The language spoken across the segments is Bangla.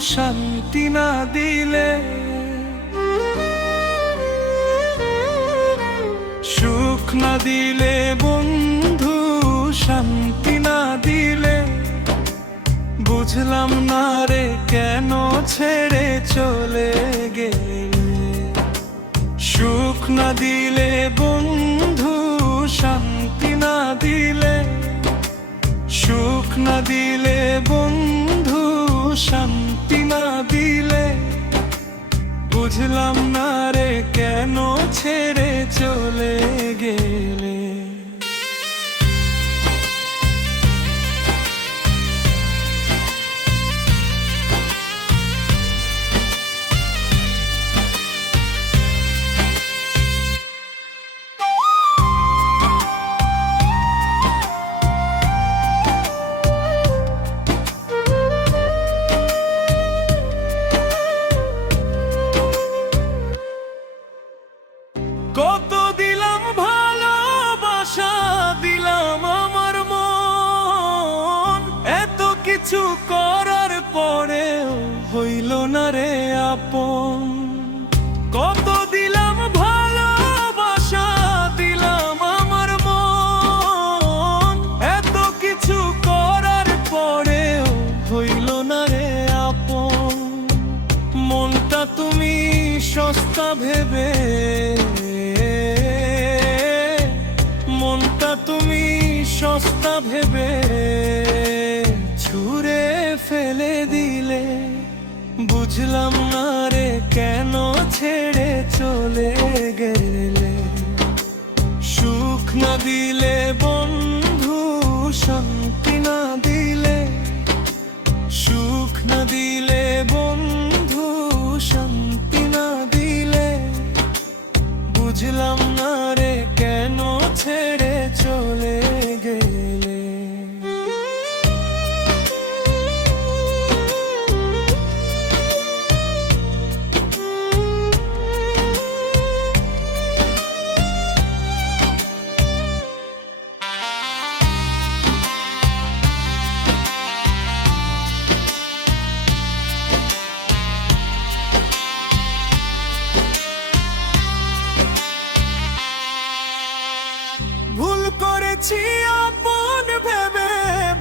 শান্তি না দিলে, সুখ না দিলে বন্ধু শান্তি না দিলে, বুঝলাম না রে কেন ছেড়ে চলে গেলে। সুখ না দিলে বন্ধু শান্তি না দিলে, সুখ না দিলে বন্ধু শান্তি না দিলে, বুঝলাম না রে কেন ছেড়ে চলে গেলে। কত দিলাম ভালোবাসা, দিলাম আমার মন, এত কিছু করার পরেও হইল না রে আপন। কত দিলাম ভালোবাসা, দিলাম আমার মন, এত কিছু করার পরেও হইল না রে আপন। মনটা তুমি সস্তা ভেবে, মনটা তুমি সস্তা ভেবে ছুঁড়ে ফেলে দিলে, বুঝলাম না রে কেন ছেড়ে চলে গেলে। সুখ না দিলে বন্ধু শান্তি না দিলে, সুখ না দিলে বন্ধু শান্তি না দিলে, বুঝলাম না রে কেন ছেড়ে চলে গেলে। ভুল করেছি আপন ভেবে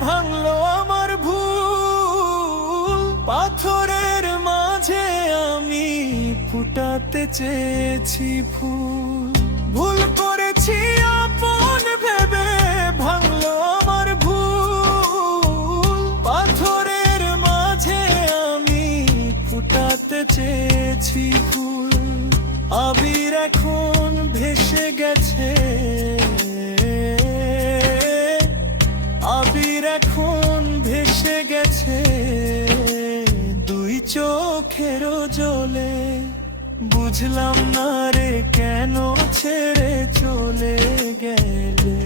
ভাঙলো আমার ভুল, পাথরের মাঝে আমি ফুটাতে চেয়েছি ফুল। ভুল করেছি আপন ভেবে ভাঙলো আমার ভুল, পাথরের মাঝে আমি ফুটাতে চেয়েছি ফুল। আবির এখন ভেসে গেছে, আবির এখন ভেসে গেছে দুই চোখের জলে, বুঝলাম না রে কেন ছেড়ে চলে গেলে।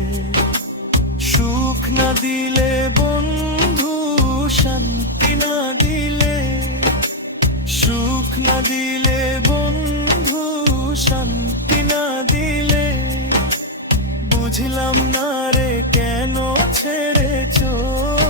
সুখ না দিলে বন্ধু শান্তি না দিলে, সুখ না দিলে বন্ধু শান্তি না দিলে, বুঝলাম না রে কেন ছেড়ে চলে